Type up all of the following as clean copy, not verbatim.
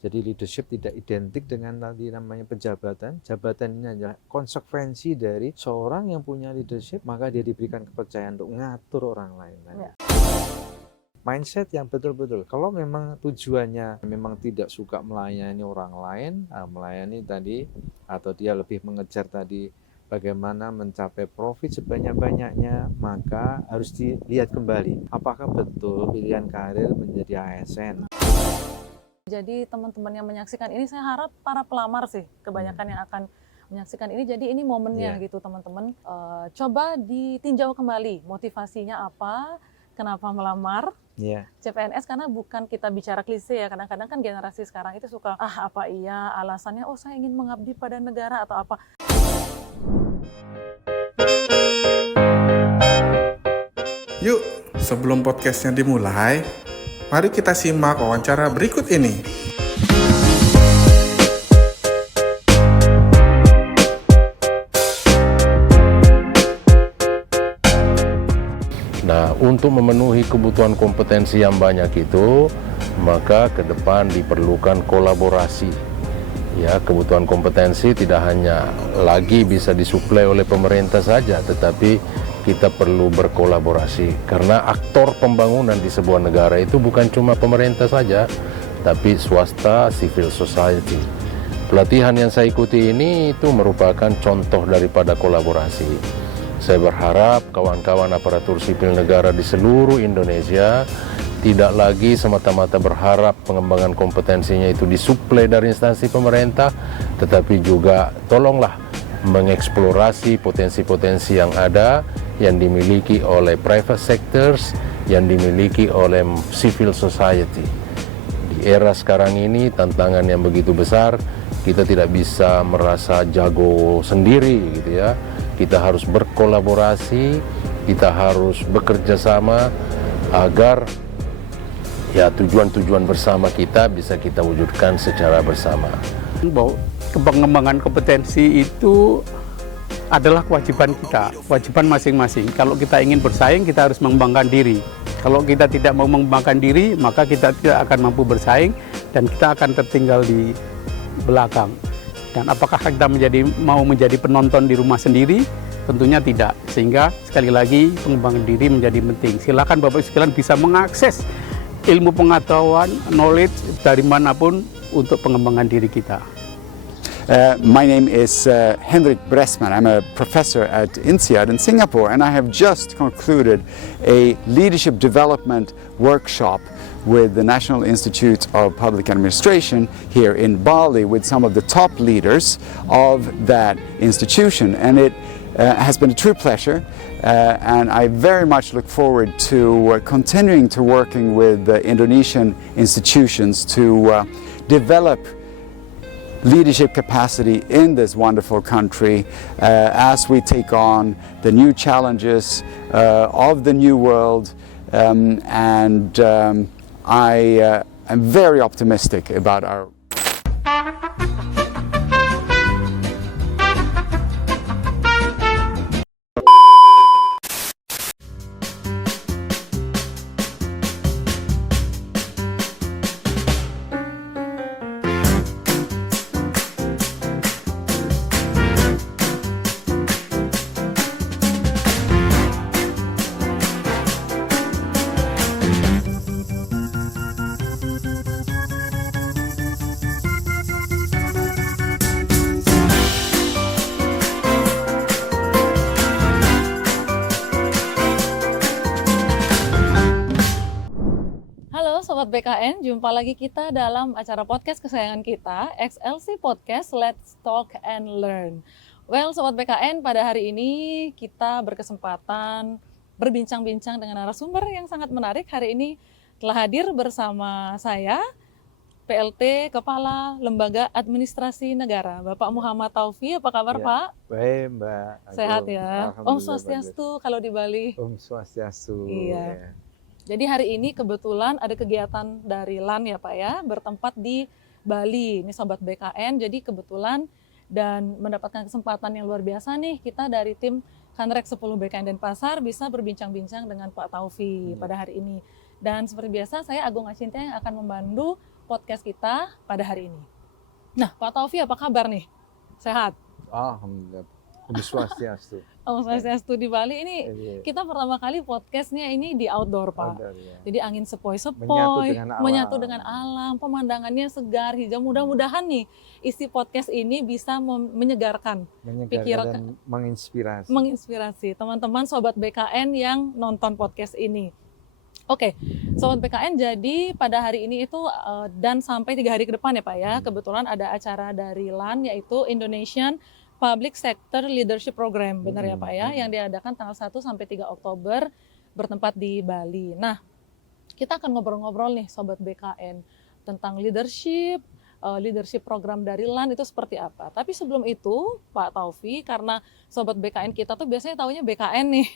Jadi leadership tidak identik dengan tadi namanya penjabatan. Jabatan ini adalah konsekuensi dari seorang yang punya leadership, maka dia diberikan kepercayaan untuk ngatur orang lain. Ya. Mindset yang betul-betul. Kalau memang tujuannya memang tidak suka melayani orang lain, melayani tadi, atau dia lebih mengejar tadi bagaimana mencapai profit sebanyak-banyaknya, maka harus dilihat kembali apakah betul pilihan karir menjadi ASN. Jadi teman-teman yang menyaksikan ini, saya harap para pelamar sih kebanyakan yang akan menyaksikan ini. Jadi ini momennya gitu teman-teman. Coba ditinjau kembali motivasinya apa, kenapa melamar CPNS, karena bukan kita bicara klise ya. Kadang-kadang kan generasi sekarang itu suka apa iya alasannya saya ingin mengabdi pada negara atau apa. Yuk, sebelum podcastnya dimulai, mari kita simak wawancara berikut ini. Nah, untuk memenuhi kebutuhan kompetensi yang banyak itu, maka ke depan diperlukan kolaborasi. Ya, kebutuhan kompetensi tidak hanya lagi bisa disuplai oleh pemerintah saja, tetapi kita perlu berkolaborasi. Karena aktor pembangunan di sebuah negara itu bukan cuma pemerintah saja, tapi swasta, civil society. Pelatihan yang saya ikuti ini itu merupakan contoh daripada kolaborasi. Saya berharap kawan-kawan aparatur sipil negara di seluruh Indonesia tidak lagi semata-mata berharap pengembangan kompetensinya itu disuplai dari instansi pemerintah, tetapi juga tolonglah mengeksplorasi potensi-potensi yang ada, yang dimiliki oleh private sectors, yang dimiliki oleh civil society. Di era sekarang ini tantangan yang begitu besar, kita tidak bisa merasa jago sendiri gitu ya. Kita harus berkolaborasi, kita harus bekerja sama agar ya tujuan-tujuan bersama kita bisa kita wujudkan secara bersama. Bahwa pengembangan kompetensi itu adalah kewajiban kita, kewajiban masing-masing. Kalau kita ingin bersaing, kita harus mengembangkan diri. Kalau kita tidak mau mengembangkan diri, maka kita tidak akan mampu bersaing dan kita akan tertinggal di belakang. Dan apakah kita mau menjadi penonton di rumah sendiri? Tentunya tidak. Sehingga sekali lagi pengembangan diri menjadi penting. Silakan Bapak Ibu sekalian bisa mengakses ilmu pengetahuan, knowledge dari manapun untuk pengembangan diri kita. My name is Hendrik Bressman. I'm a professor at INSEAD in Singapore, and I have just concluded a leadership development workshop with the National Institute of Public Administration here in Bali with some of the top leaders of that institution. And it has been a true pleasure, and I very much look forward to continuing to working with the Indonesian institutions to develop leadership capacity in this wonderful country as we take on the new challenges of the new world, and I am very optimistic about our Sobat BKN, jumpa lagi kita dalam acara podcast kesayangan kita, XLC Podcast, Let's Talk and Learn. Well, Sobat BKN, pada hari ini kita berkesempatan berbincang-bincang dengan narasumber yang sangat menarik. Hari ini telah hadir bersama saya, PLT Kepala Lembaga Administrasi Negara, Bapak Muhammad Taufi. Apa kabar Ya, Pak? baik Mbak. Sehat ya? Alhamdulillah, Om Swastiastu kalau di Bali. Om Swastiastu. Iya. Ya. Jadi hari ini kebetulan ada kegiatan dari LAN ya Pak ya, bertempat di Bali. Ini Sobat BKN, jadi kebetulan dan mendapatkan kesempatan yang luar biasa nih, kita dari tim Kanrek 10 BKN Denpasar bisa berbincang-bincang dengan Pak Taufi pada hari ini. Dan seperti biasa, saya Agung Acinta yang akan membantu podcast kita pada hari ini. Nah, Pak Taufi apa kabar nih? Sehat? Alhamdulillah. Om Swastiastu. Om Swastiastu di Bali ini Iya. kita pertama kali podcastnya ini di outdoor, Pak. Outdoor, ya. Jadi angin sepoi-sepoi, Menyatu dengan alam. menyatu dengan alam, pemandangannya segar, hijau. Mudah-mudahan nih isi podcast ini bisa menyegarkan, Menyegarkan dan menginspirasi. menginspirasi teman-teman Sobat BKN yang nonton podcast ini. Oke, Sobat BKN, jadi pada hari ini itu dan sampai 3 hari ke depan ya Pak ya, kebetulan ada acara dari LAN yaitu Indonesian Public Sector Leadership Program, benar ya Pak ya, yang diadakan tanggal 1 sampai 3 Oktober bertempat di Bali. Nah, kita akan ngobrol-ngobrol nih Sobat BKN tentang leadership program dari LAN itu seperti apa. Tapi sebelum itu Pak Taufi, karena Sobat BKN kita tuh biasanya taunya BKN nih.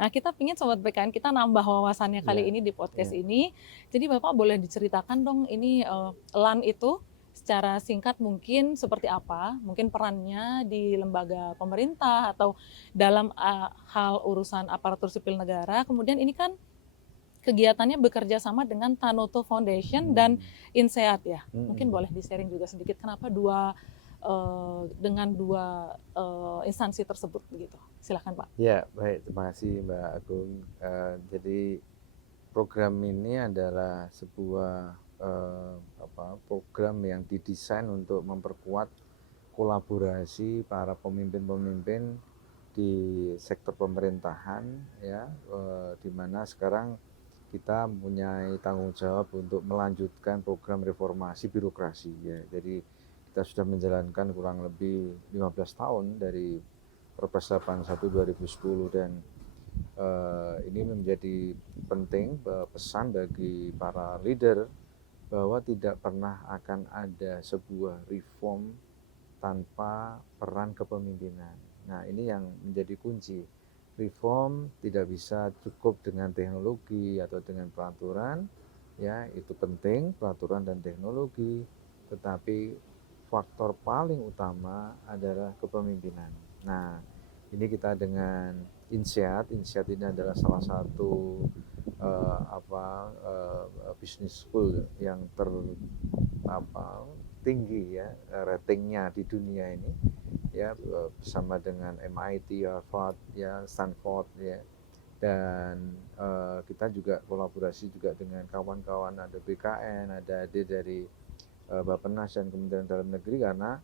Nah, kita pingin Sobat BKN kita nambah wawasannya kali ini di podcast ini. Jadi Bapak boleh diceritakan dong ini LAN itu secara singkat mungkin seperti apa, mungkin perannya di lembaga pemerintah atau dalam hal urusan aparatur sipil negara. Kemudian ini kan kegiatannya bekerja sama dengan Tanoto Foundation dan INSEAD ya. Mungkin boleh di-sharing juga sedikit kenapa dengan dua instansi tersebut begitu. Silakan Pak. Ya, baik. Terima kasih Mbak Agung. Jadi program ini adalah sebuah program yang didesain untuk memperkuat kolaborasi para pemimpin-pemimpin di sektor pemerintahan ya, di mana sekarang kita mempunyai tanggung jawab untuk melanjutkan program reformasi birokrasi ya. Jadi kita sudah menjalankan kurang lebih 15 tahun dari Perpres 81 2010 dan ini menjadi penting pesan bagi para leader bahwa tidak pernah akan ada sebuah reform tanpa peran kepemimpinan. Nah, ini yang menjadi kunci. Reform tidak bisa cukup dengan teknologi atau dengan peraturan, ya itu penting peraturan dan teknologi, tetapi faktor paling utama adalah kepemimpinan. Nah, ini kita dengan INSEAD ini adalah salah satu business school yang tinggi ya ratingnya di dunia ini ya, bersama dengan MIT, Harvard ya, Stanford ya, dan kita juga kolaborasi juga dengan kawan-kawan, ada BKN, ada dari Bappenas dan Kementerian Dalam Negeri, karena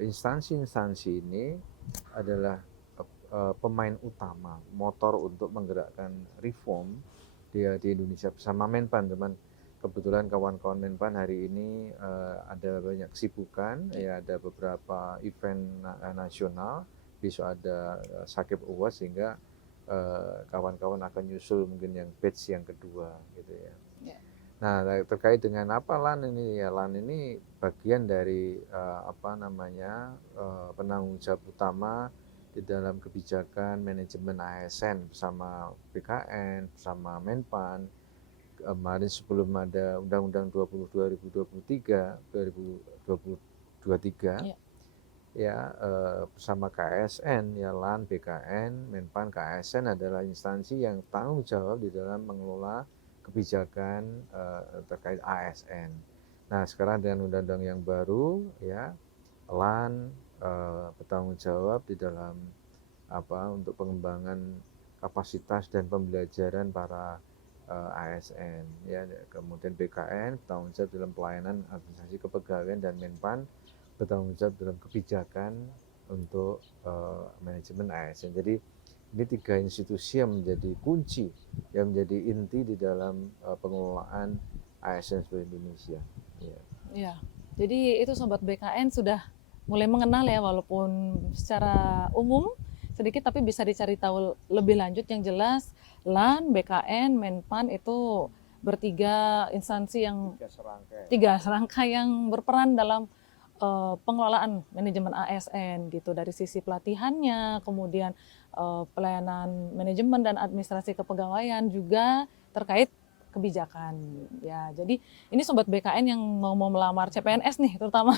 instansi-instansi ini adalah pemain utama, motor untuk menggerakkan reform di Indonesia bersama Menpan. Teman, kebetulan kawan-kawan Menpan hari ini ada banyak kesibukan, ya ada beberapa event nasional, besok ada Sakib Awards, sehingga kawan-kawan akan nyusul mungkin yang batch yang kedua gitu ya. Nah, terkait dengan apa LAN ini ya, LAN ini bagian dari penanggung jawab utama di dalam kebijakan manajemen ASN bersama BKN, bersama Menpan. Kemarin sebelum ada Undang-Undang 2023 ya, bersama KASN ya, LAN, BKN, Menpan, KASN adalah instansi yang tanggung jawab di dalam mengelola kebijakan terkait ASN. Nah, sekarang dengan undang-undang yang baru ya, LAN bertanggung jawab di dalam untuk pengembangan kapasitas dan pembelajaran para ASN ya. Kemudian BKN bertanggung jawab dalam pelayanan administrasi kepegawaian, dan Menpan bertanggung jawab dalam kebijakan untuk manajemen ASN. Jadi ini 3 institusi yang menjadi kunci, yang menjadi inti di dalam pengelolaan ASN seluruh Indonesia. Ya, jadi itu Sobat BKN sudah mulai mengenal ya, walaupun secara umum sedikit, tapi bisa dicari tahu lebih lanjut. Yang jelas LAN, BKN, Menpan itu bertiga instansi yang tiga serangkai yang berperan dalam pengelolaan manajemen ASN gitu, dari sisi pelatihannya, kemudian pelayanan manajemen dan administrasi kepegawaian, juga terkait kebijakan ya. Jadi ini Sobat BKN yang mau melamar CPNS nih terutama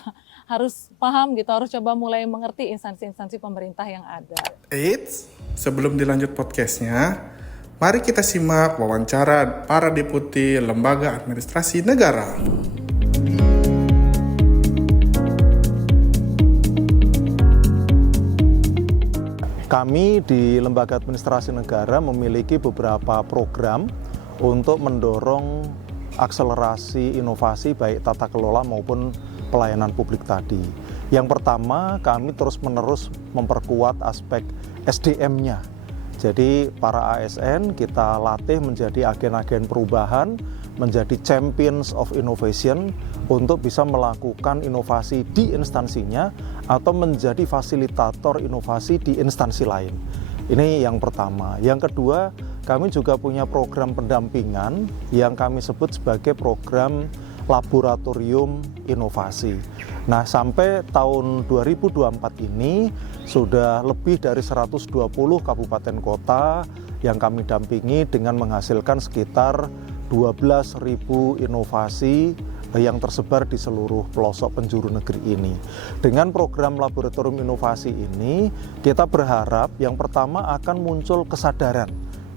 harus paham gitu, harus coba mulai mengerti instansi-instansi pemerintah yang ada. Eits, sebelum dilanjut podcastnya, mari kita simak wawancara para deputi Lembaga Administrasi Negara. Kami di Lembaga Administrasi Negara memiliki beberapa program untuk mendorong akselerasi inovasi baik tata kelola maupun pelayanan publik tadi. Yang pertama, kami terus-menerus memperkuat aspek SDM-nya. Jadi para ASN kita latih menjadi agen-agen perubahan, menjadi champions of innovation untuk bisa melakukan inovasi di instansinya atau menjadi fasilitator inovasi di instansi lain. Ini yang pertama. Yang kedua, kami juga punya program pendampingan yang kami sebut sebagai program laboratorium inovasi. Nah, sampai tahun 2024 ini sudah lebih dari 120 kabupaten kota yang kami dampingi dengan menghasilkan sekitar 12.000 inovasi yang tersebar di seluruh pelosok penjuru negeri ini. Dengan program laboratorium inovasi ini, kita berharap yang pertama akan muncul kesadaran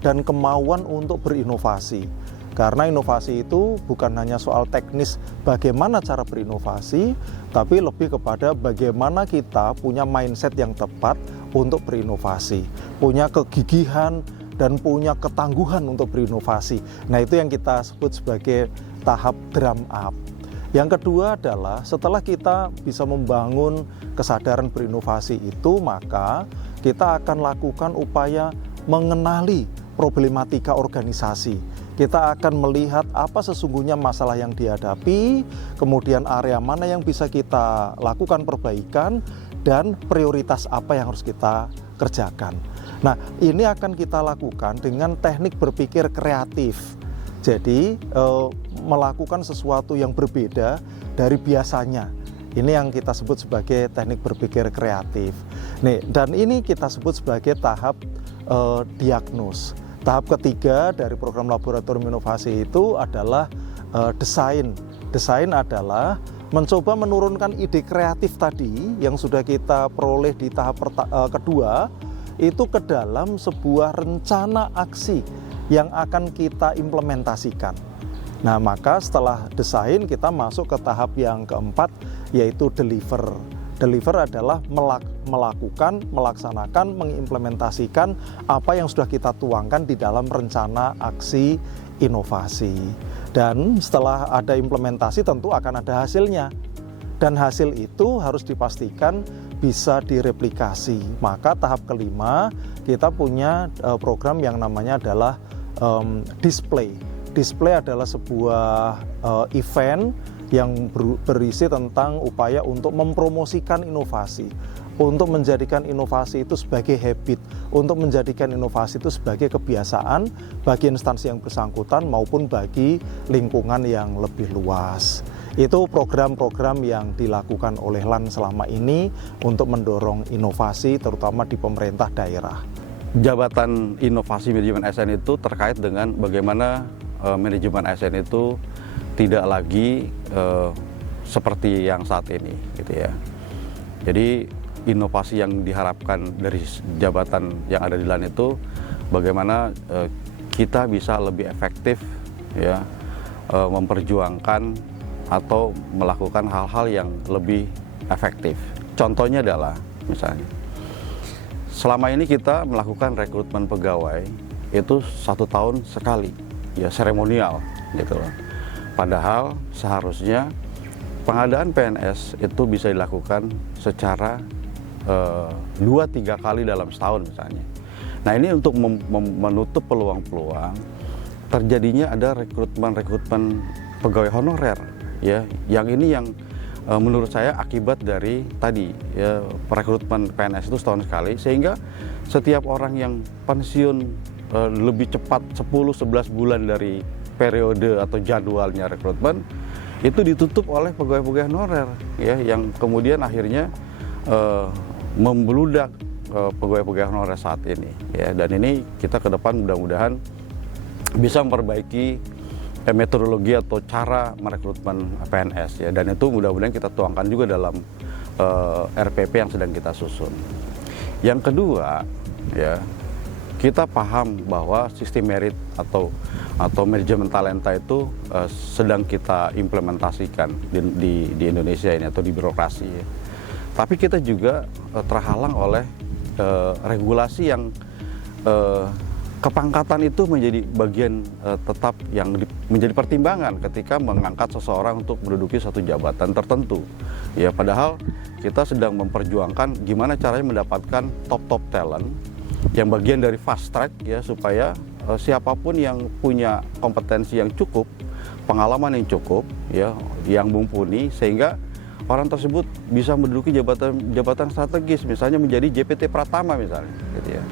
dan kemauan untuk berinovasi. Karena inovasi itu bukan hanya soal teknis bagaimana cara berinovasi, tapi lebih kepada bagaimana kita punya mindset yang tepat untuk berinovasi, punya kegigihan dan punya ketangguhan untuk berinovasi. Nah, itu yang kita sebut sebagai tahap drum up. Yang kedua adalah setelah kita bisa membangun kesadaran berinovasi itu, maka kita akan lakukan upaya mengenali problematika organisasi. Kita akan melihat apa sesungguhnya masalah yang dihadapi, kemudian area mana yang bisa kita lakukan perbaikan, dan prioritas apa yang harus kita kerjakan. Nah, ini akan kita lakukan dengan teknik berpikir kreatif. Jadi, melakukan sesuatu yang berbeda dari biasanya. Ini yang kita sebut sebagai teknik berpikir kreatif. Nih, dan ini kita sebut sebagai tahap diagnose. Tahap ketiga dari program laboratorium inovasi itu adalah desain. Desain adalah mencoba menurunkan ide kreatif tadi yang sudah kita peroleh di tahap kedua itu ke dalam sebuah rencana aksi yang akan kita implementasikan. Nah, maka setelah desain kita masuk ke tahap yang keempat, yaitu deliver. Deliver adalah melakukan, melaksanakan, mengimplementasikan apa yang sudah kita tuangkan di dalam rencana aksi inovasi. Dan setelah ada implementasi tentu akan ada hasilnya. Dan hasil itu harus dipastikan bisa direplikasi. Maka tahap kelima kita punya program yang namanya adalah display. Display adalah sebuah event yang berisi tentang upaya untuk mempromosikan inovasi, untuk menjadikan inovasi itu sebagai habit, untuk menjadikan inovasi itu sebagai kebiasaan bagi instansi yang bersangkutan maupun bagi lingkungan yang lebih luas. Itu program-program yang dilakukan oleh LAN selama ini untuk mendorong inovasi terutama di pemerintah daerah. Jabatan Inovasi Manajemen ASN itu terkait dengan bagaimana manajemen ASN itu tidak lagi seperti yang saat ini, gitu ya. Jadi inovasi yang diharapkan dari jabatan yang ada di LAN itu bagaimana kita bisa lebih efektif, ya, memperjuangkan atau melakukan hal-hal yang lebih efektif. Contohnya adalah, misalnya, selama ini kita melakukan rekrutmen pegawai itu 1 tahun sekali, ya, seremonial, gitu loh. Padahal seharusnya pengadaan PNS itu bisa dilakukan secara 2-3 kali dalam setahun misalnya. Nah, ini untuk menutup peluang-peluang terjadinya ada rekrutmen pegawai honorer, ya. Yang ini yang menurut saya akibat dari tadi, ya, rekrutmen PNS itu setahun sekali, sehingga setiap orang yang pensiun lebih cepat 10-11 bulan dari periode atau jadwalnya rekrutmen itu ditutup oleh pegawai-pegawai honorer, ya, yang kemudian akhirnya membludak pegawai-pegawai honorer saat ini, ya. Dan ini kita ke depan mudah-mudahan bisa memperbaiki metodologi atau cara merekrutmen PNS, ya, dan itu mudah-mudahan kita tuangkan juga dalam RPP yang sedang kita susun. Yang kedua, ya, kita paham bahwa sistem merit atau manajemen talenta itu sedang kita implementasikan di Indonesia ini atau di birokrasi, ya. Tapi kita juga terhalang oleh regulasi yang kepangkatan itu menjadi bagian tetap yang menjadi pertimbangan ketika mengangkat seseorang untuk menduduki satu jabatan tertentu. Ya, padahal kita sedang memperjuangkan gimana caranya mendapatkan top talent yang bagian dari fast track ya, supaya siapapun yang punya kompetensi yang cukup, pengalaman yang cukup ya, yang mumpuni, sehingga orang tersebut bisa menduduki jabatan strategis, misalnya menjadi JPT Pratama misalnya gitu ya.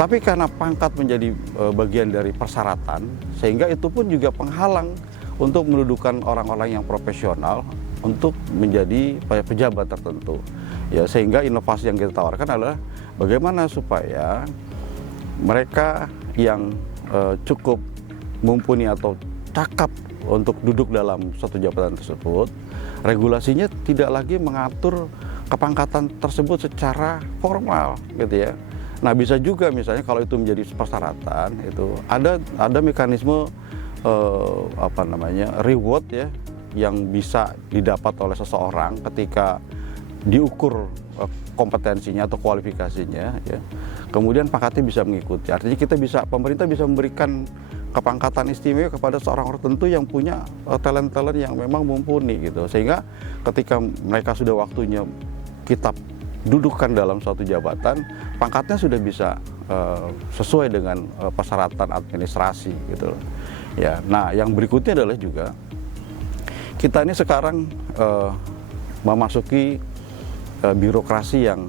Tapi karena pangkat menjadi bagian dari persyaratan, sehingga itu pun juga penghalang untuk mendudukan orang-orang yang profesional untuk menjadi pejabat tertentu. Ya, sehingga inovasi yang kita tawarkan adalah bagaimana supaya mereka yang cukup mumpuni atau cakap untuk duduk dalam suatu jabatan tersebut, regulasinya tidak lagi mengatur kepangkatan tersebut secara formal gitu ya. Nah, bisa juga misalnya kalau itu menjadi persyaratan, itu ada mekanisme reward ya, yang bisa didapat oleh seseorang ketika diukur kompetensinya atau kualifikasinya ya. Kemudian pangkatnya bisa mengikuti. Artinya pemerintah bisa memberikan kepangkatan istimewa kepada seorang tertentu yang punya talent-talent yang memang mumpuni gitu. Sehingga ketika mereka sudah waktunya kita dudukan dalam suatu jabatan, pangkatnya sudah bisa sesuai dengan persyaratan administrasi gitu. Ya, nah yang berikutnya adalah juga kita ini sekarang memasuki birokrasi yang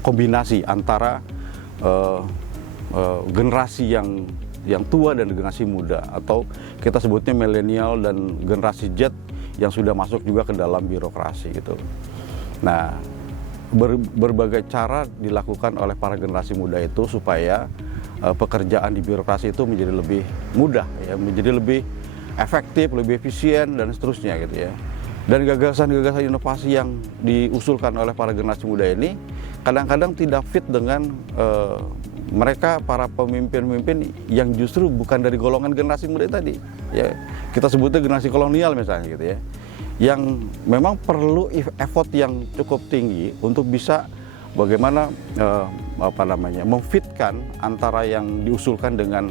kombinasi antara generasi yang tua dan generasi muda, atau kita sebutnya milenial dan generasi Z yang sudah masuk juga ke dalam birokrasi gitu. Nah, berbagai cara dilakukan oleh para generasi muda itu supaya pekerjaan di birokrasi itu menjadi lebih mudah, ya, menjadi lebih efektif, lebih efisien dan seterusnya gitu ya. Dan gagasan-gagasan inovasi yang diusulkan oleh para generasi muda ini kadang-kadang tidak fit dengan mereka para pemimpin-pemimpin yang justru bukan dari golongan generasi muda tadi. Ya, kita sebutnya generasi kolonial misalnya gitu ya, yang memang perlu effort yang cukup tinggi untuk bisa bagaimana memfitkan antara yang diusulkan dengan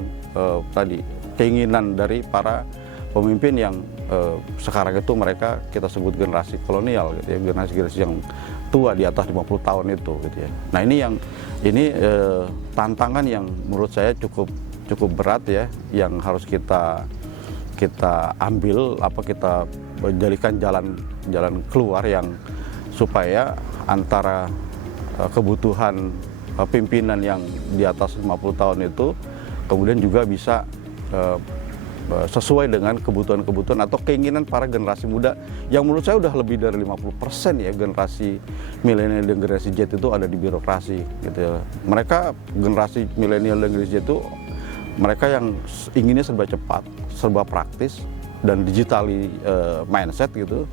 tadi keinginan dari para pemimpin yang sekarang itu mereka kita sebut generasi kolonial gitu ya, generasi yang tua di atas 50 tahun itu gitu ya. Nah, ini tantangan yang menurut saya cukup berat ya, yang harus kita ambil, kita menjadikan jalan keluar yang supaya antara kebutuhan pimpinan yang di atas 50 tahun itu kemudian juga bisa sesuai dengan kebutuhan atau keinginan para generasi muda yang menurut saya udah lebih dari 50% ya, generasi milenial dan generasi Z itu ada di birokrasi gitu ya. Mereka generasi milenial dan generasi Z itu mereka yang inginnya serba cepat, serba praktis dan digitally mindset gitu.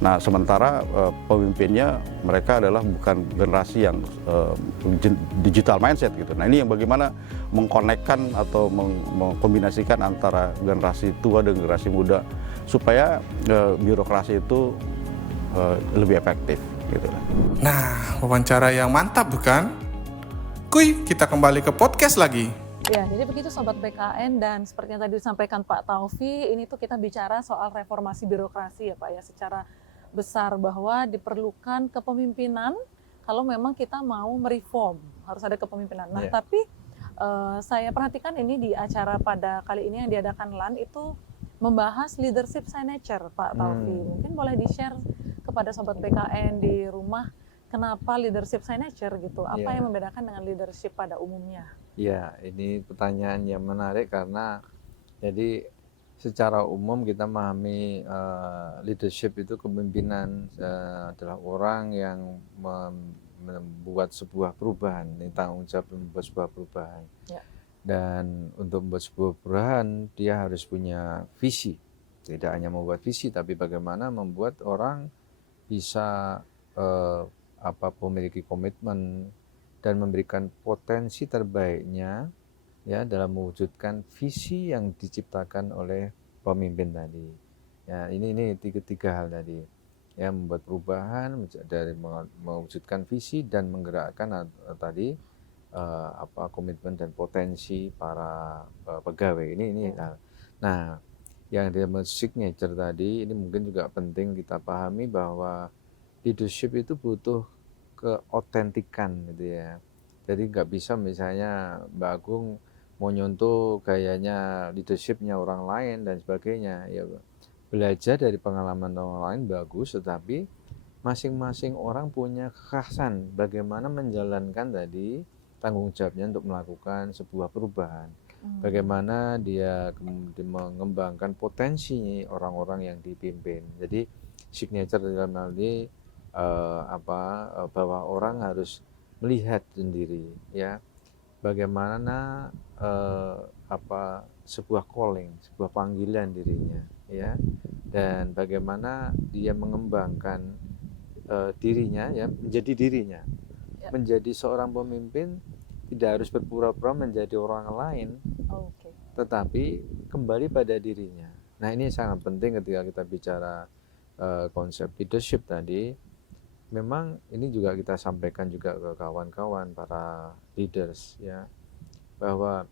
Nah, sementara pemimpinnya mereka adalah bukan generasi yang digital mindset gitu. Nah, ini yang bagaimana mengkonekkan atau mengkombinasikan antara generasi tua dan generasi muda supaya birokrasi itu lebih efektif gitu. Nah, wawancara yang mantap bukan? Kuy, kita kembali ke podcast lagi. Ya, jadi begitu Sobat BKN, dan seperti yang tadi disampaikan Pak Taufi, ini tuh kita bicara soal reformasi birokrasi ya Pak ya, secara besar bahwa diperlukan kepemimpinan kalau memang kita mau mereform, harus ada kepemimpinan. Nah, tapi saya perhatikan ini di acara pada kali ini yang diadakan LAN itu membahas leadership signature Pak Taufi. Mungkin boleh di-share kepada Sobat BKN di rumah, kenapa leadership signature gitu? Apa yang membedakan dengan leadership pada umumnya? Ya, ini pertanyaan yang menarik karena jadi secara umum kita memahami leadership itu kepemimpinan adalah orang yang membuat sebuah perubahan, ini tanggung jawab membuat sebuah perubahan. Ya. Dan untuk membuat sebuah perubahan dia harus punya visi, tidak hanya membuat visi tapi bagaimana membuat orang bisa memiliki komitmen dan memberikan potensi terbaiknya ya dalam mewujudkan visi yang diciptakan oleh pemimpin tadi. Ya, ini tiga hal tadi. ya, membuat perubahan dari mewujudkan visi dan menggerakkan tadi komitmen dan potensi para pegawai ini. Nah, yang dia signature tadi ini mungkin juga penting kita pahami bahwa leadership itu butuh keotentikan gitu ya. Jadi nggak bisa misalnya Mbak Agung mau nyontoh gayanya leadershipnya orang lain dan sebagainya. Ya, belajar dari pengalaman orang lain bagus, tetapi masing-masing orang punya kekhasan bagaimana menjalankan tadi tanggung jawabnya untuk melakukan sebuah perubahan. Bagaimana dia kemudian mengembangkan potensi orang-orang yang dipimpin. Jadi signature dalam hal ini bahwa orang harus melihat sendiri ya bagaimana sebuah calling, sebuah panggilan dirinya ya, dan bagaimana dia mengembangkan dirinya ya menjadi dirinya. Menjadi seorang pemimpin tidak harus berpura-pura menjadi orang lain, tetapi kembali pada dirinya. Nah, ini sangat penting ketika kita bicara konsep leadership tadi. Memang ini juga kita sampaikan juga ke kawan-kawan para leaders ya, bahwa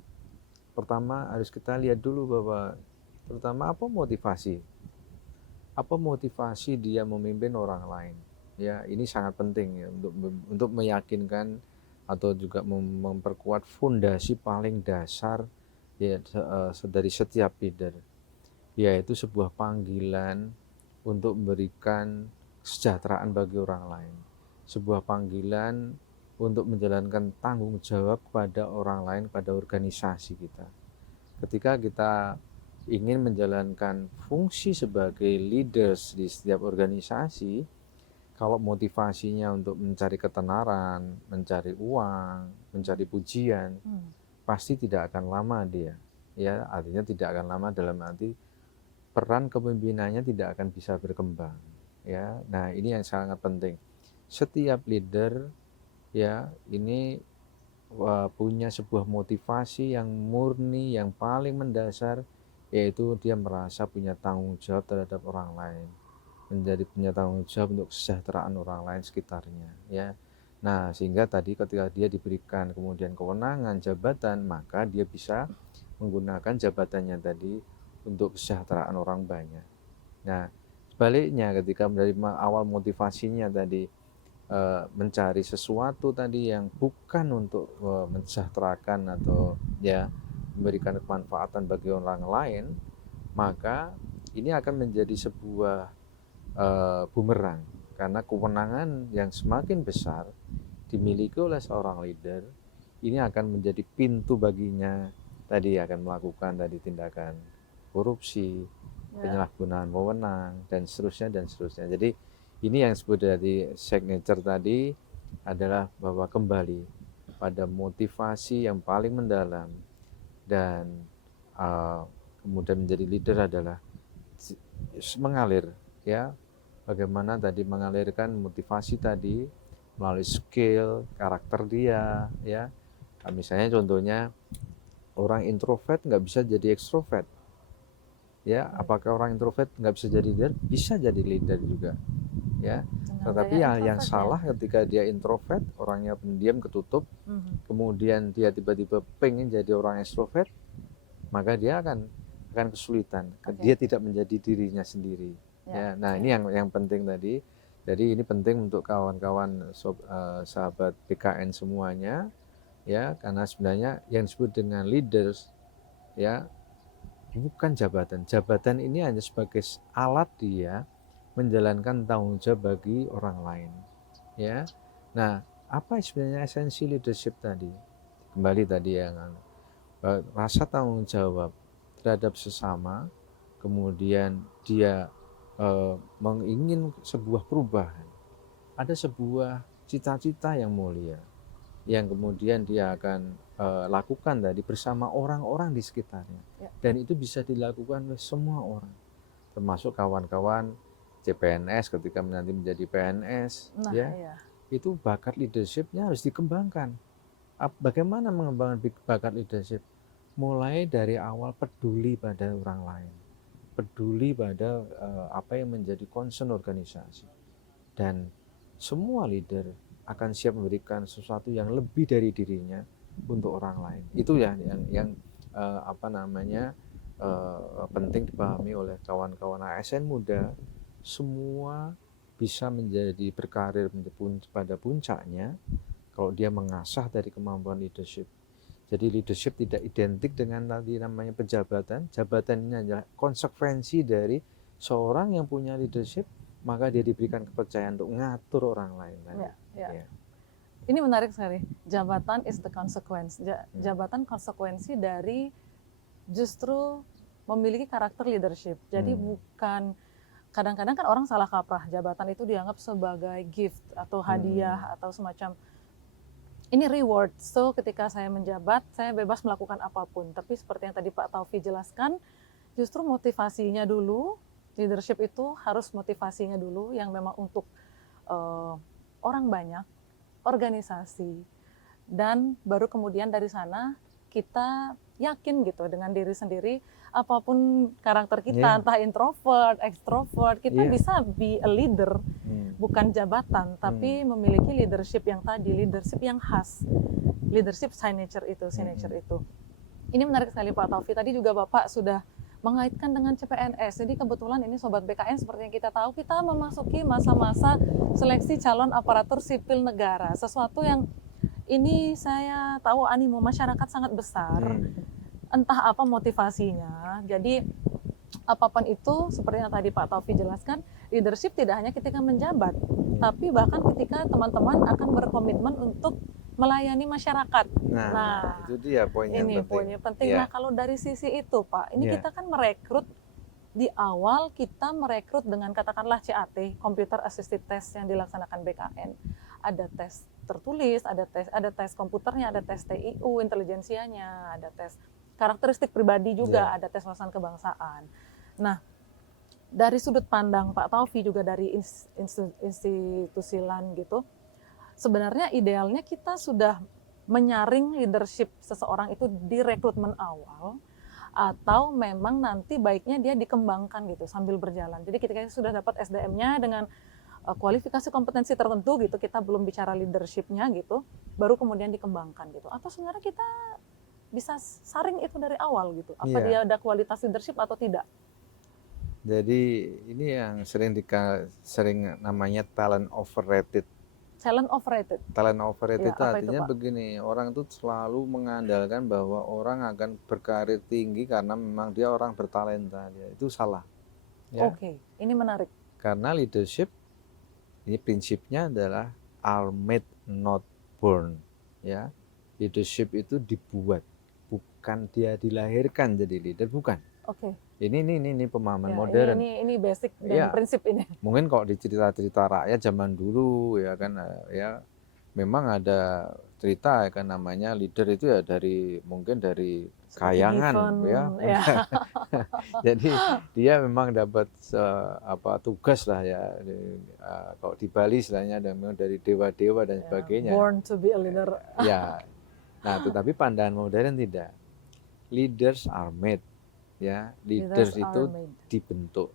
pertama harus kita lihat dulu bahwa pertama apa motivasi dia memimpin orang lain ya. Ini sangat penting ya untuk meyakinkan atau juga memperkuat fondasi paling dasar ya dari setiap leader, yaitu sebuah panggilan untuk memberikan kesejahteraan bagi orang lain, sebuah panggilan untuk menjalankan tanggung jawab kepada orang lain, pada organisasi kita. Ketika kita ingin menjalankan fungsi sebagai leaders di setiap organisasi, kalau motivasinya untuk mencari ketenaran, mencari uang, mencari pujian, pasti tidak akan lama dia. Ya, artinya tidak akan lama dalam arti peran kepemimpinannya tidak akan bisa berkembang. Ya, nah ini yang sangat penting. Setiap leader ya ini punya sebuah motivasi yang murni, yang paling mendasar, yaitu dia merasa punya tanggung jawab terhadap orang lain, punya tanggung jawab untuk kesejahteraan orang lain sekitarnya. Ya, nah sehingga tadi ketika dia diberikan kemudian kewenangan, jabatan, maka dia bisa menggunakan jabatannya tadi untuk kesejahteraan orang banyak. Nah, sebaliknya ketika dari awal motivasinya tadi mencari sesuatu tadi yang bukan untuk mensejahterakan atau ya memberikan kemanfaatan bagi orang lain, maka ini akan menjadi sebuah bumerang, karena kewenangan yang semakin besar dimiliki oleh seorang leader ini akan menjadi pintu baginya tadi akan melakukan tadi tindakan korupsi, penyalahgunaan wewenang dan seterusnya dan seterusnya. Jadi ini yang disebut dari signature tadi adalah bahwa kembali pada motivasi yang paling mendalam dan kemudian menjadi leader adalah mengalir ya, bagaimana tadi mengalirkan motivasi tadi melalui skill, karakter dia ya. Misalnya contohnya orang introvert nggak bisa jadi ekstrovert. Ya, apakah orang introvert nggak bisa jadi leader? Bisa jadi leader juga, ya. Tetapi yang salah ketika dia introvert, orangnya pendiam, ketutup, kemudian dia tiba-tiba pengen jadi orang ekstrovert, maka dia akan kesulitan. Dia tidak menjadi dirinya sendiri. Ya, nah ini yang penting tadi. Jadi ini penting untuk kawan-kawan sahabat PKN semuanya, ya, karena sebenarnya yang disebut dengan leaders, ya. Bukan jabatan. Jabatan ini hanya sebagai alat dia menjalankan tanggung jawab bagi orang lain. Ya. Nah, apa sebenarnya esensi leadership tadi? Kembali tadi yang rasa tanggung jawab terhadap sesama, kemudian dia mengingin sebuah perubahan. Ada sebuah cita-cita yang mulia yang kemudian dia akan lakukan tadi bersama orang-orang di sekitarnya, dan itu bisa dilakukan oleh semua orang, termasuk kawan-kawan CPNS ketika nanti menjadi PNS. Itu bakat leadershipnya harus dikembangkan. Bagaimana mengembangkan bakat leadership? Mulai dari awal peduli pada orang lain, peduli pada apa yang menjadi concern organisasi, dan semua leader akan siap memberikan sesuatu yang lebih dari dirinya untuk orang lain. Itu ya yang penting dipahami oleh kawan-kawan ASN muda. Semua bisa menjadi berkarir pada puncaknya kalau dia mengasah dari kemampuan leadership. Jadi leadership tidak identik dengan tadi namanya pejabatan. Jabatan ini adalah konsekuensi dari seorang yang punya leadership, maka dia diberikan kepercayaan untuk mengatur orang lain. Ya. Ini menarik sekali. Jabatan is the consequence. Jabatan konsekuensi dari justru memiliki karakter leadership. Jadi bukan, kadang-kadang kan orang salah kaprah, jabatan itu dianggap sebagai gift atau hadiah atau semacam ini reward. So ketika saya menjabat, saya bebas melakukan apapun. Tapi seperti yang tadi Pak Taufi jelaskan, justru motivasinya dulu, leadership itu harus motivasinya dulu yang memang untuk orang banyak, organisasi, dan baru kemudian dari sana kita yakin gitu dengan diri sendiri, apapun karakter kita, entah introvert, extrovert, kita bisa be a leader, bukan jabatan, tapi memiliki leadership yang tadi, leadership yang khas, leadership signature itu. Ini menarik sekali Pak Taufi. Tadi juga Bapak sudah mengaitkan dengan CPNS. Jadi kebetulan ini Sobat BKN seperti yang kita tahu, kita memasuki masa-masa seleksi calon aparatur sipil negara. Sesuatu yang ini saya tahu animo masyarakat sangat besar. Entah apa motivasinya. Jadi apapun itu, seperti yang tadi Pak Taufi jelaskan, leadership tidak hanya ketika menjabat, tapi bahkan ketika teman-teman akan berkomitmen untuk melayani masyarakat. Nah, itu dia poin yang penting. Ini poinnya penting. Nah, kalau dari sisi itu, Pak, ini kita kan merekrut di awal, kita merekrut dengan katakanlah CAT, Computer Assisted Test yang dilaksanakan BKN. Ada tes tertulis, ada tes komputernya, ada tes TIU, intelijensianya, ada tes karakteristik pribadi juga, ada tes wawasan kebangsaan. Nah, dari sudut pandang Pak Taufi juga dari institusi LAN gitu, sebenarnya idealnya kita sudah menyaring leadership seseorang itu di rekrutmen awal, atau memang nanti baiknya dia dikembangkan gitu sambil berjalan. Jadi ketika sudah dapat SDM-nya dengan kualifikasi kompetensi tertentu gitu, kita belum bicara leadership-nya gitu, baru kemudian dikembangkan gitu. Atau sebenarnya kita bisa saring itu dari awal gitu, apa dia ada kualitas leadership atau tidak? Jadi ini yang sering namanya talent overrated. Talent overrated. Talent overrated itu artinya itu, begini, orang itu selalu mengandalkan bahwa orang akan berkarir tinggi karena memang dia orang bertalenta. Itu salah. Ya. Oke, ini menarik. Karena leadership ini prinsipnya adalah are made not born. Ya, leadership itu dibuat, bukan dia dilahirkan jadi leader, bukan. Oke. Ini pemahaman modern. Ini basic dan prinsip ini. Mungkin kalau di cerita-cerita rakyat zaman dulu ya kan, ya memang ada cerita ya kan, namanya leader itu ya mungkin dari kayangan ya. Jadi dia memang dapat tugas lah ya, kalau di Bali istilahnya memang dari dewa-dewa dan sebagainya. Born to be a leader. Ya. Nah, tetapi pandangan modern tidak. Leaders are made. Ya, leaders itu dibentuk,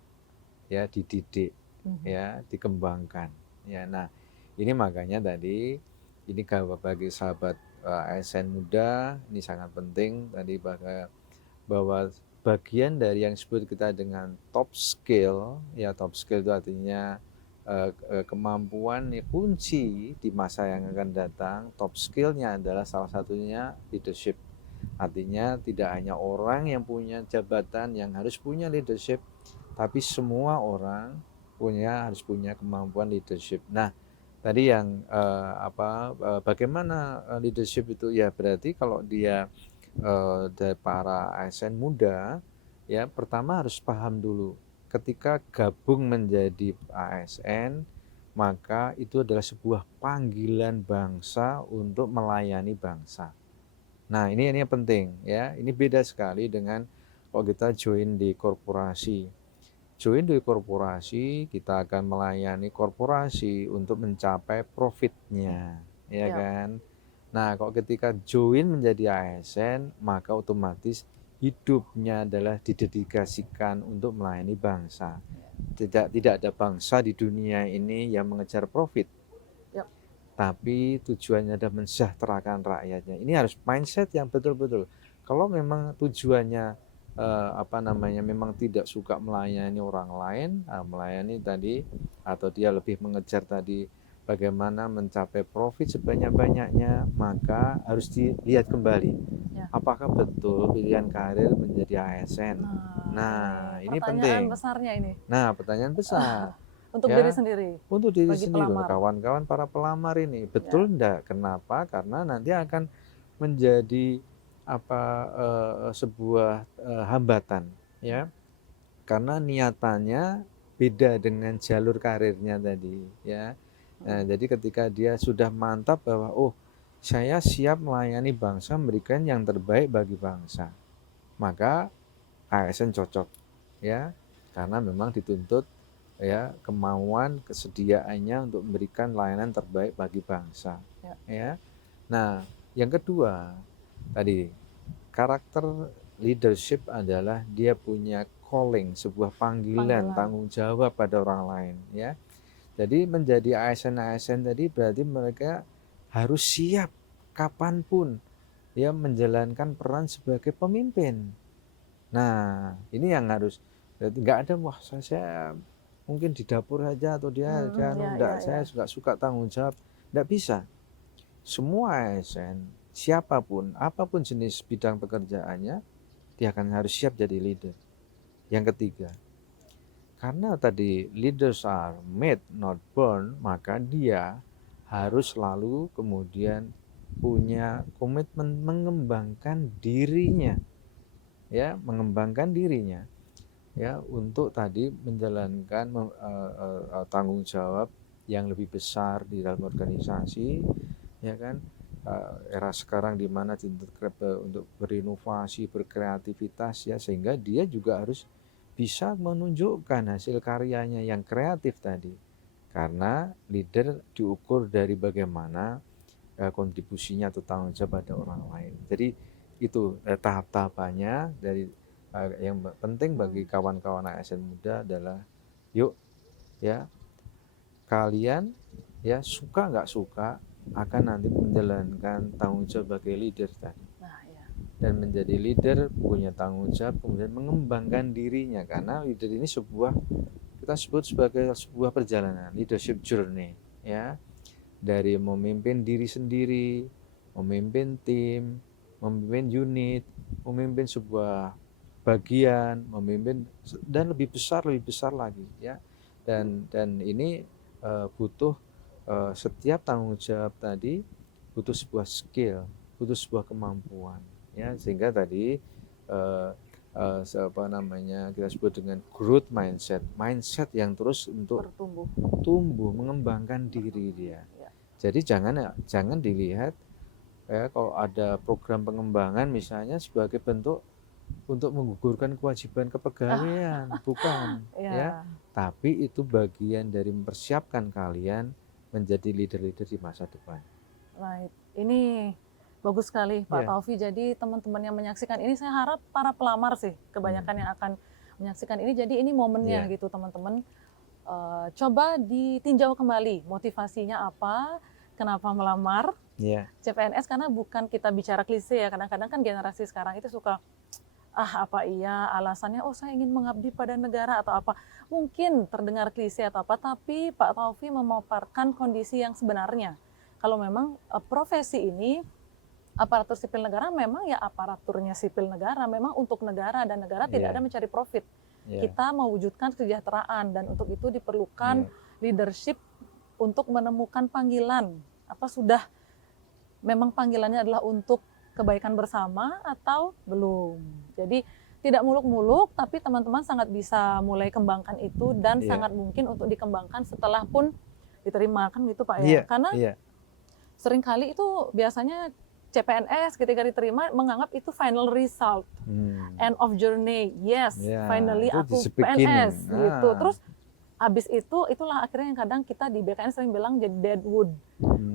ya, dididik, ya, dikembangkan. Ya, nah, ini makanya tadi ini bagi sahabat ASN muda ini sangat penting tadi bahwa bagian dari yang disebut kita dengan top skill, ya top skill itu artinya kemampuan kunci di masa yang akan datang. Top skillnya adalah salah satunya leadership. Artinya tidak hanya orang yang punya jabatan yang harus punya leadership, tapi semua orang harus punya kemampuan leadership. Nah, tadi yang bagaimana leadership itu, ya berarti kalau dia dari para ASN muda, ya pertama harus paham dulu ketika gabung menjadi ASN, maka itu adalah sebuah panggilan bangsa untuk melayani bangsa. Nah, ini yang penting ya. Ini beda sekali dengan kalau kita join di korporasi. Join di korporasi, kita akan melayani korporasi untuk mencapai profitnya, kan. Nah, kalau ketika join menjadi ASN, maka otomatis hidupnya adalah didedikasikan untuk melayani bangsa. Tidak ada bangsa di dunia ini yang mengejar profit. Yap. Tapi tujuannya adalah mensejahterakan rakyatnya. Ini harus mindset yang betul-betul. Kalau memang tujuannya memang tidak suka melayani orang lain, melayani tadi, atau dia lebih mengejar tadi bagaimana mencapai profit sebanyak-banyaknya, maka harus dilihat kembali Ya. apakah betul pilihan karir menjadi ASN. Nah, ini penting. Pertanyaan besarnya ini Nah, pertanyaan besar untuk Ya. diri sendiri. untuk diri Bagi sendiri, pelamar. kawan-kawan para pelamar ini betul enggak? Kenapa? Karena nanti akan menjadi sebuah hambatan, ya. Karena niatannya beda dengan jalur karirnya tadi, ya. Nah, jadi ketika dia sudah mantap bahwa saya siap melayani bangsa, memberikan yang terbaik bagi bangsa, maka ASN cocok, ya, karena memang dituntut ya kemauan kesediaannya untuk memberikan layanan terbaik bagi bangsa, ya. Nah, yang kedua tadi karakter leadership adalah dia punya calling, sebuah panggilan, tanggung jawab pada orang lain, ya. Jadi menjadi ASN tadi berarti mereka harus siap kapanpun ya menjalankan peran sebagai pemimpin. Nah, ini yang harus, nggak ada wah saya mungkin di dapur aja atau saya nggak suka tanggung jawab, nggak bisa. Semua ASN siapapun, apapun jenis bidang pekerjaannya, dia akan harus siap jadi leader. Yang ketiga, karena tadi leaders are made not born, maka dia harus selalu kemudian punya komitmen mengembangkan dirinya, ya, ya, untuk tadi menjalankan tanggung jawab yang lebih besar di dalam organisasi, ya kan. Era sekarang di mana dituntut untuk berinovasi, berkreativitas, ya, sehingga dia juga harus bisa menunjukkan hasil karyanya yang kreatif tadi, karena leader diukur dari bagaimana kontribusinya atau tanggung jawab pada orang lain. Jadi itu tahap-tahapannya. Dari yang penting bagi kawan-kawan ASN muda adalah yuk ya, kalian ya suka nggak suka akan nanti menjalankan tanggung jawab sebagai leader tadi. Dan menjadi leader punya tanggung jawab kemudian mengembangkan dirinya, karena leader ini kita sebut sebagai sebuah perjalanan, leadership journey, ya, dari memimpin diri sendiri, memimpin tim, memimpin unit, memimpin sebuah bagian, memimpin dan lebih besar lagi, ya. Dan ini butuh setiap tanggung jawab tadi butuh sebuah skill, butuh sebuah kemampuan, ya, sehingga tadi kita sebut dengan growth mindset yang terus untuk tumbuh mengembangkan diri dia. Jadi jangan dilihat ya kalau ada program pengembangan misalnya sebagai bentuk untuk menggugurkan kewajiban kepegawaian, bukan, ya, tapi itu bagian dari mempersiapkan kalian menjadi leader-leader di masa depan. Right. Ini bagus sekali Pak Taufi. Jadi teman-teman yang menyaksikan ini, saya harap para pelamar sih kebanyakan yang akan menyaksikan ini. Jadi ini momennya gitu teman-teman. Coba ditinjau kembali motivasinya apa, kenapa melamar CPNS, karena bukan kita bicara klise ya. Kadang-kadang kan generasi sekarang itu suka alasannya saya ingin mengabdi pada negara atau apa. Mungkin terdengar klise atau apa, tapi Pak Taufi memaparkan kondisi yang sebenarnya. Kalau memang profesi ini aparatur sipil negara, memang ya aparaturnya sipil negara, memang untuk negara, dan negara tidak ada mencari profit. Kita mewujudkan kesejahteraan, dan untuk itu diperlukan leadership untuk menemukan panggilan. Apa sudah memang panggilannya adalah untuk kebaikan bersama atau belum. Jadi tidak muluk-muluk, tapi teman-teman sangat bisa mulai kembangkan itu, dan sangat mungkin untuk dikembangkan setelah pun diterima, kan gitu Pak ya. Karena seringkali itu biasanya CPNS ketika diterima menganggap itu final result, end of journey. Finally aku PNS gitu. Terus habis itulah akhirnya yang kadang kita di BKN sering bilang jadi deadwood.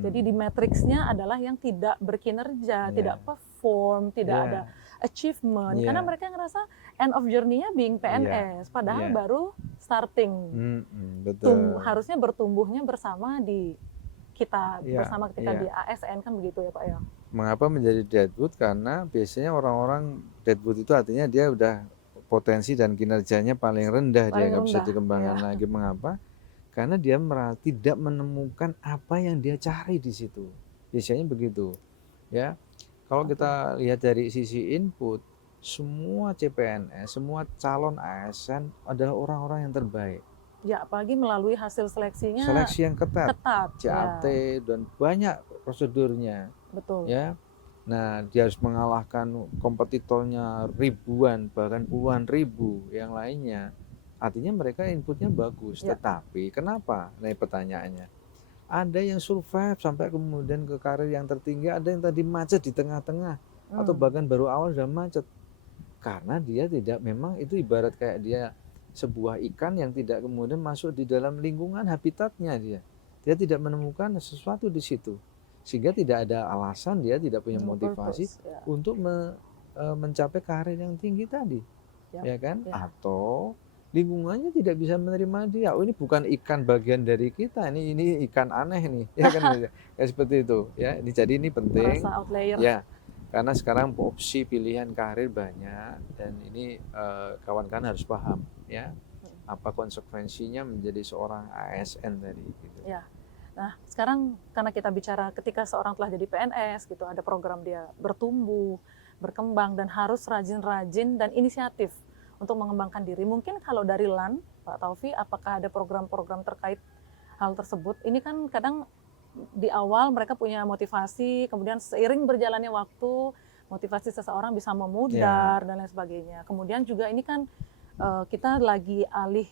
Jadi di matriksnya adalah yang tidak berkinerja, tidak perform, tidak ada achievement, Iya. karena mereka ngerasa end of journey-nya being PNS, padahal Iya. baru starting. Betul. Harusnya bertumbuhnya bersama di kita, Iya, bersama ketika iya. di ASN kan begitu ya Pak ya. Mengapa menjadi deadwood? Karena biasanya orang-orang deadwood itu artinya dia udah potensi dan kinerjanya paling rendah, dia Paling nggak bisa rendah, dikembangkan iya. lagi. Mengapa? Karena dia tidak menemukan apa yang dia cari di situ. Biasanya begitu, ya. Kalau kita lihat dari sisi input, semua CPNS, semua calon ASN adalah orang-orang yang terbaik. Ya, apalagi melalui hasil seleksinya Seleksi yang ketat, ketat. CAT Ya, dan banyak prosedurnya, betul. ya. Nah, dia harus mengalahkan kompetitornya ribuan, bahkan puluhan ribu yang lainnya. Artinya mereka inputnya bagus, Ya. tetapi kenapa? Nah, pertanyaannya. Ada yang survive sampai kemudian ke karir yang tertinggi, ada yang tadi macet di tengah-tengah, atau bahkan baru awal sudah macet. Karena dia tidak, memang itu ibarat kayak dia sebuah ikan yang tidak kemudian masuk di dalam lingkungan habitatnya dia. Dia tidak menemukan sesuatu di situ. Sehingga tidak ada alasan, dia tidak punya motivasi Purpose, ya. untuk mencapai karir yang tinggi tadi. Ya, Ya kan? ya. Atau lingkungannya tidak bisa menerima dia. Oh, ini bukan ikan bagian dari kita, ini ikan aneh nih, ya kan? Ya seperti itu, ya. Jadi ini penting, Merasa outlier. ya, karena sekarang opsi pilihan karir banyak dan ini kawan-kawan harus paham, ya, apa konsekuensinya menjadi seorang ASN tadi. Gitu. Ya. Nah, sekarang karena kita bicara ketika seorang telah jadi PNS gitu, ada program dia bertumbuh, berkembang dan harus rajin-rajin dan inisiatif untuk mengembangkan diri. Mungkin kalau dari LAN, Pak Taufi, apakah ada program-program terkait hal tersebut? Ini kan kadang di awal mereka punya motivasi, kemudian seiring berjalannya waktu, motivasi seseorang bisa memudar dan lain sebagainya. Kemudian juga ini kan kita lagi alih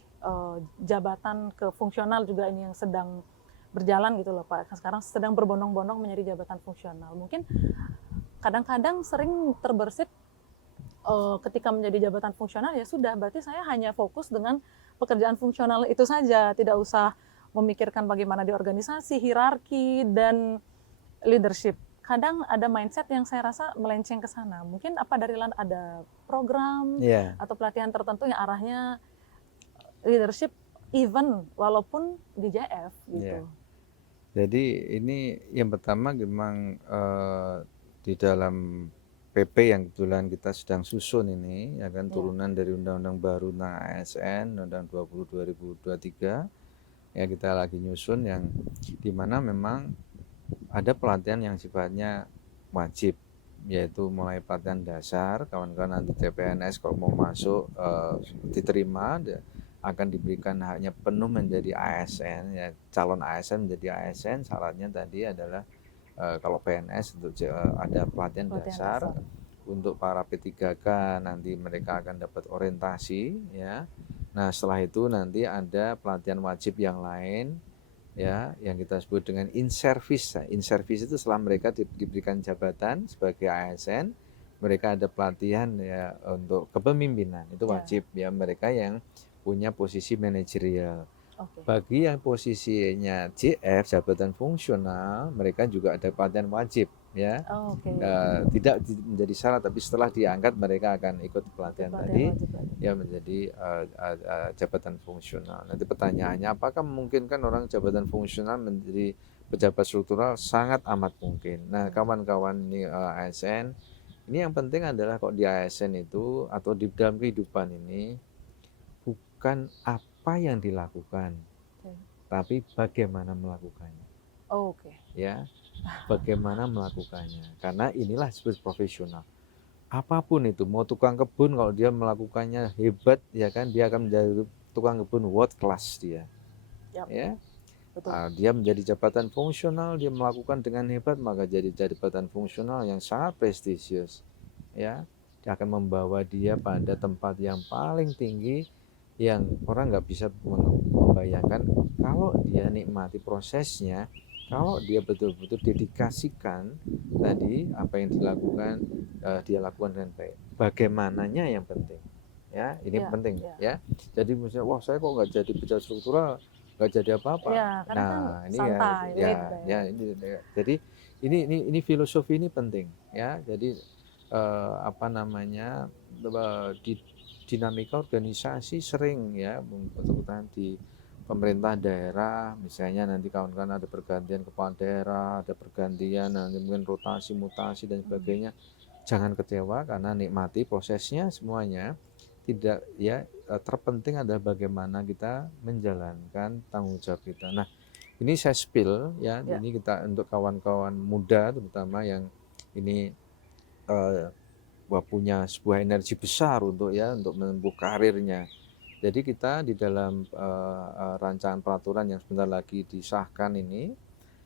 jabatan ke fungsional juga ini yang sedang berjalan gitu loh Pak. Sekarang sedang berbondong-bondong menjadi jabatan fungsional. Mungkin kadang-kadang sering terbersit ketika menjadi jabatan fungsional ya sudah, berarti saya hanya fokus dengan pekerjaan fungsional itu saja, tidak usah memikirkan bagaimana di organisasi, hierarki dan leadership. Kadang ada mindset yang saya rasa melenceng ke sana. Mungkin apa dari LAN ada program atau pelatihan tertentu yang arahnya leadership even walaupun di JF gitu. Jadi ini yang pertama memang di dalam PP yang kebetulan kita sedang susun ini, ya kan, turunan dari Undang-Undang baru tentang ASN, Undang 20 2023, ya kita lagi nyusun yang dimana memang ada pelatihan yang sifatnya wajib, yaitu mulai pelatihan dasar, kawan-kawan nanti CPNS kalau mau masuk diterima, akan diberikan haknya penuh menjadi ASN, ya calon ASN menjadi ASN, syaratnya tadi adalah kalau PNS untuk ada pelatihan dasar. Untuk para P3K nanti mereka akan dapat orientasi, ya. Nah, setelah itu nanti ada pelatihan wajib yang lain, ya, yang kita sebut dengan in-service. Nah, in-service itu setelah mereka diberikan jabatan sebagai ASN, mereka ada pelatihan ya untuk kepemimpinan, itu wajib, ya, mereka yang punya posisi manajerial. Bagi yang posisinya JF, jabatan fungsional, mereka juga ada pelatihan wajib, ya. Tidak menjadi syarat, tapi setelah diangkat mereka akan ikut pelatihan tadi, ya, menjadi jabatan fungsional. Nanti pertanyaannya, apakah memungkinkan orang jabatan fungsional menjadi pejabat struktural? Sangat amat mungkin. Nah, kawan-kawan ini ASN, ini yang penting adalah kok di ASN itu atau di dalam kehidupan ini bukan apa yang dilakukan, tapi bagaimana melakukannya. Ya, bagaimana melakukannya. Karena inilah disebut profesional. Apapun itu, mau tukang kebun kalau dia melakukannya hebat, ya kan, dia akan menjadi tukang kebun world class dia. Ya. Dia menjadi jabatan fungsional, dia melakukan dengan hebat, maka jadi jabatan fungsional yang sangat prestisius. Ya, dia akan membawa dia pada tempat yang paling tinggi, yang orang nggak bisa membayangkan kalau dia nikmati prosesnya, kalau dia betul-betul dedikasikan tadi apa yang dilakukan, dia lakukan dengan baik. Bagaimananya yang penting, ya, ini penting, ya. Jadi misalnya, wah saya kok nggak jadi pejabat struktural, nggak jadi apa-apa. Nah, ini santai, ya, ini. Jadi ini filosofi ini penting, ya. Jadi apa namanya di dinamika organisasi sering ya betul-betul di pemerintah daerah, misalnya nanti kawan-kawan ada pergantian kepala daerah, ada pergantian nanti mungkin rotasi mutasi dan sebagainya. Jangan kecewa karena nikmati prosesnya semuanya. Tidak ya, terpenting adalah bagaimana kita menjalankan tanggung jawab kita. Nah, ini saya spill ya, ini kita untuk kawan-kawan muda terutama yang ini punya sebuah energi besar untuk menempuh karirnya. Jadi kita di dalam rancangan peraturan yang sebentar lagi disahkan ini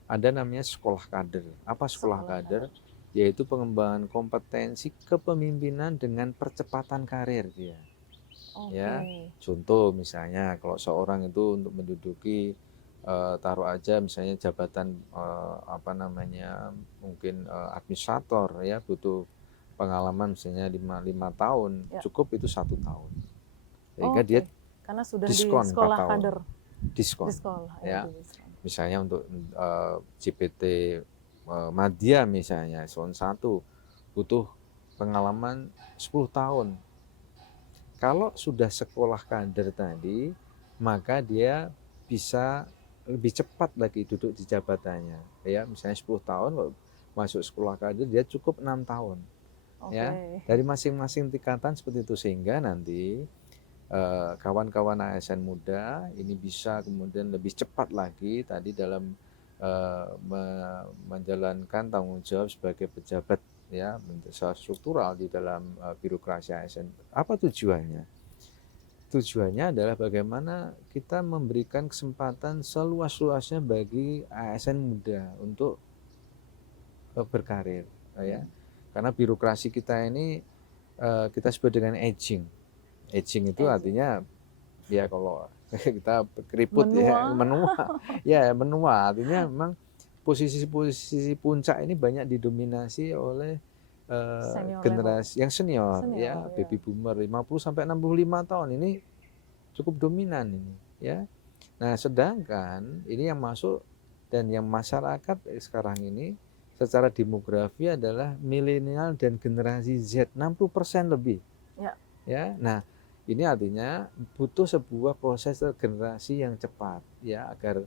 ada namanya sekolah kader. Apa sekolah kader? Yaitu pengembangan kompetensi kepemimpinan dengan percepatan karir dia. Ya, contoh misalnya kalau seorang itu untuk menduduki taruh aja misalnya jabatan apa namanya mungkin administrator ya butuh pengalaman misalnya 5 tahun, cukup itu 1 tahun. Sehingga dia karena sudah diskon di sekolah 4 tahun. kader. Diskon. Ya. Diskon. Misalnya untuk GPT Madya misalnya, Zone 1 butuh pengalaman 10 tahun. Kalau sudah sekolah kader tadi, maka dia bisa lebih cepat lagi duduk di jabatannya. Ya, misalnya 10 tahun kalau masuk sekolah kader dia cukup 6 tahun. Ya, dari masing-masing tingkatan seperti itu sehingga nanti kawan-kawan ASN muda ini bisa kemudian lebih cepat lagi tadi dalam menjalankan tanggung jawab sebagai pejabat ya struktural di dalam birokrasi ASN. Apa tujuannya? Tujuannya adalah bagaimana kita memberikan kesempatan seluas-luasnya bagi ASN muda untuk berkarir ya. Karena birokrasi kita ini kita sebut dengan aging. Aging itu artinya ya kalau kita keriput menua. Ya, menua. Artinya memang posisi-posisi puncak ini banyak didominasi oleh generasi yang senior ya, baby boomer 50 sampai 65 tahun ini cukup dominan ini ya. Nah, sedangkan ini yang masuk dan yang masyarakat sekarang ini secara demografi adalah milenial dan generasi Z 60% lebih. Ya. Nah, ini artinya butuh sebuah proses regenerasi yang cepat ya agar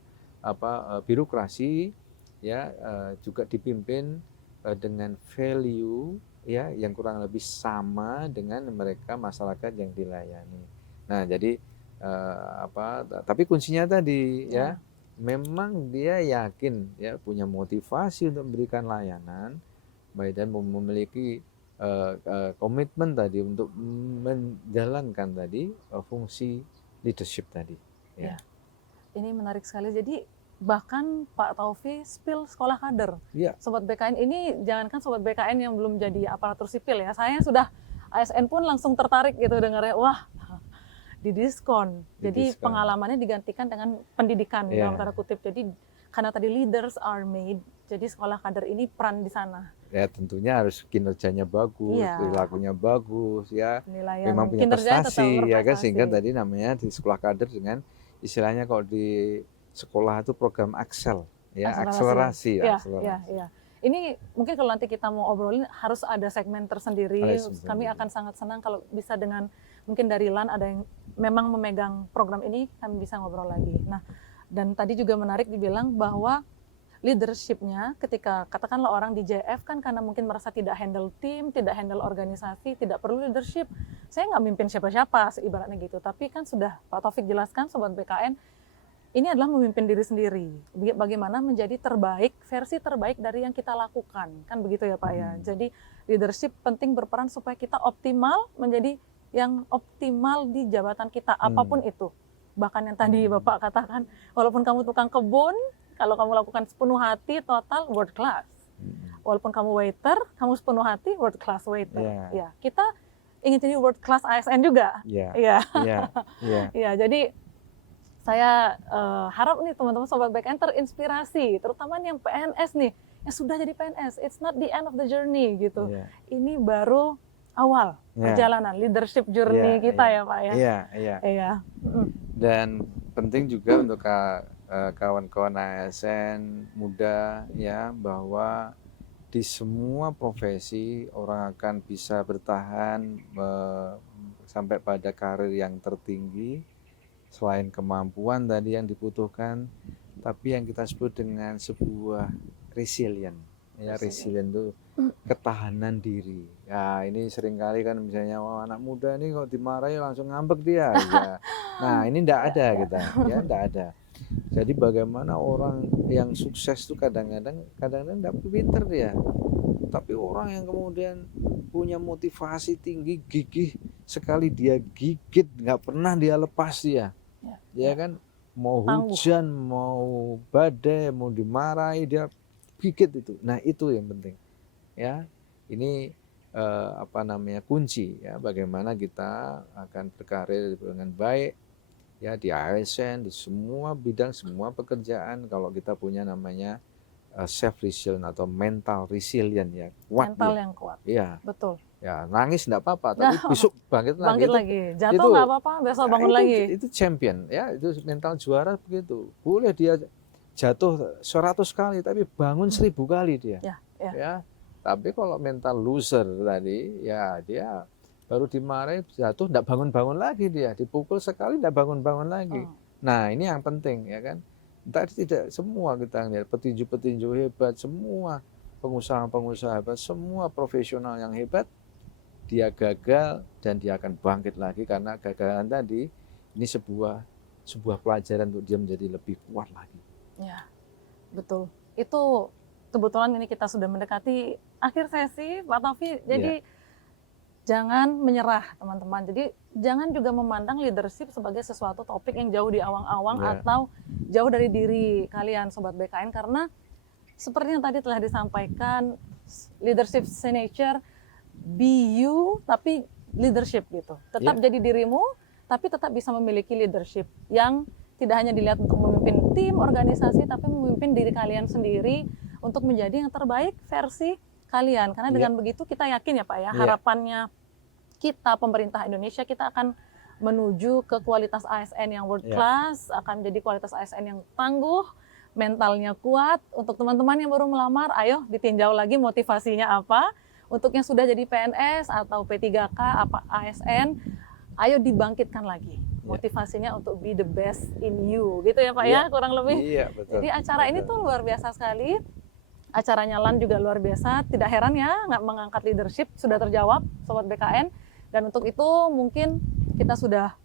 birokrasi ya juga dipimpin dengan value ya yang kurang lebih sama dengan mereka masyarakat yang dilayani. Nah, jadi tapi kuncinya tadi ya memang dia yakin ya punya motivasi untuk memberikan layanan baik dan memiliki komitmen tadi untuk menjalankan tadi fungsi leadership tadi ya. Ini menarik sekali. Jadi bahkan Pak Taufi spill sekolah kader. Sobat BKN ini jangankan sobat BKN yang belum jadi aparatur sipil ya, saya sudah ASN pun langsung tertarik gitu dengarnya, wah didiskon. Jadi pengalamannya digantikan dengan pendidikan dalam tanda kutip. Jadi karena tadi leaders are made, jadi sekolah kader ini peran di sana. Ya tentunya harus kinerjanya bagus, perilakunya bagus ya. Penilaian memang punya prestasi ya kan, sehingga tadi namanya di sekolah kader dengan istilahnya kalau di sekolah itu program Axel ya, akselerasi. Ini mungkin kalau nanti kita mau obrolin harus ada segmen tersendiri. Kami akan sangat senang kalau bisa dengan mungkin dari LAN ada yang memang memegang program ini, kami bisa ngobrol lagi. Nah, dan tadi juga menarik dibilang bahwa leadership-nya ketika katakanlah orang di JF kan karena mungkin merasa tidak handle tim, tidak handle organisasi, tidak perlu leadership. Saya nggak mimpin siapa-siapa ibaratnya gitu. Tapi kan sudah Pak Taufik jelaskan Sobat BKN, ini adalah memimpin diri sendiri. Bagaimana menjadi terbaik, versi terbaik dari yang kita lakukan. Kan begitu ya Pak ya. Jadi leadership penting berperan supaya kita optimal menjadi yang optimal di jabatan kita apapun itu. Bahkan yang tadi Bapak katakan, walaupun kamu tukang kebun, kalau kamu lakukan sepenuh hati total world class. Walaupun kamu waiter, kamu sepenuh hati world class waiter. Ya, kita ingin jadi world class ASN juga. Jadi saya harap nih teman-teman Sobat BKN terinspirasi, terutama yang PNS nih, yang sudah jadi PNS. It's not the end of the journey gitu. Ini baru awal perjalanan leadership journey kita ya Pak ya. Iya. Dan penting juga untuk kawan-kawan ASN muda ya bahwa di semua profesi orang akan bisa bertahan sampai pada karir yang tertinggi selain kemampuan tadi yang dibutuhkan, tapi yang kita sebut dengan sebuah resilient. Ya, resilient itu ketahanan diri. Ya, ini seringkali kan misalnya anak muda ini kok dimarahi langsung ngambek dia. Ya. Nah, ini enggak ada kita, ya enggak ada. Jadi bagaimana orang yang sukses itu kadang-kadang enggak pinter dia. Tapi orang yang kemudian punya motivasi tinggi, gigih sekali dia gigit, nggak pernah dia lepas dia. Ya kan, mau hujan, mau badai, mau dimarahi dia gigit itu. Nah, itu yang penting. Ya, ini kunci ya bagaimana kita akan berkarir dengan baik ya di ASN, di semua bidang, semua pekerjaan. Kalau kita punya namanya self resilient atau mental resilient ya, kuat mental dia. yang kuat. Iya. Betul. Ya, nangis enggak apa-apa, tapi besok bangkit lagi. Bangkit lagi. Jatuh nggak apa-apa, besok bangun lagi. Itu champion ya, itu mental juara begitu. Boleh dia jatuh 100 kali tapi bangun 1000 kali dia. Ya. Tapi kalau mental loser tadi ya dia baru dimarahi jatuh enggak bangun-bangun lagi dia, dipukul sekali enggak bangun-bangun lagi. Nah, ini yang penting ya kan. Tadi tidak semua kita lihat petinju-petinju hebat, semua pengusaha-pengusaha hebat, semua profesional yang hebat dia gagal dan dia akan bangkit lagi karena kegagalan tadi ini sebuah pelajaran untuk dia menjadi lebih kuat lagi. Ya, betul. Itu kebetulan ini kita sudah mendekati akhir sesi, Pak Taufi. Jadi jangan menyerah, teman-teman. Jadi jangan juga memandang leadership sebagai sesuatu topik yang jauh di awang-awang atau jauh dari diri kalian, Sobat BKN. Karena seperti yang tadi telah disampaikan, leadership signature, be you, tapi leadership gitu. Tetap jadi dirimu, tapi tetap bisa memiliki leadership yang tidak hanya dilihat untuk memimpin tim, organisasi, tapi memimpin diri kalian sendiri untuk menjadi yang terbaik versi kalian. Karena dengan begitu kita yakin ya Pak ya, harapannya kita, pemerintah Indonesia, kita akan menuju ke kualitas ASN yang world class, akan menjadi kualitas ASN yang tangguh, mentalnya kuat. Untuk teman-teman yang baru melamar, ayo ditinjau lagi motivasinya apa. Untuk yang sudah jadi PNS atau P3K, apa ASN, ayo dibangkitkan lagi motivasinya untuk be the best in you, gitu ya Pak ya, kurang lebih. Iya, betul. Jadi acara ini tuh luar biasa sekali. Acaranya LAN juga luar biasa. Tidak heran ya, nggak mengangkat leadership sudah terjawab, Sobat BKN. Dan untuk itu mungkin kita sudah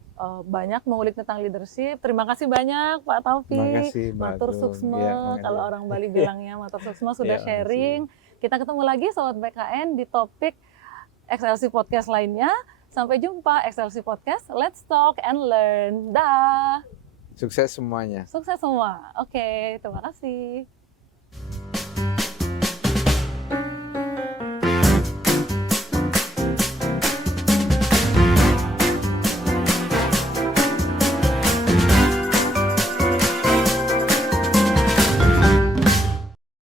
banyak mengulik tentang leadership. Terima kasih banyak Pak Taufi. Terima kasih, Matur suksme, kalau orang Bali bilangnya matur suksme sudah sharing. Kita ketemu lagi Sobat BKN di topik XLC Podcast lainnya. Sampai jumpa XLC Podcast, let's talk and learn. Dah. Sukses semuanya. Sukses semua. Oke, terima kasih.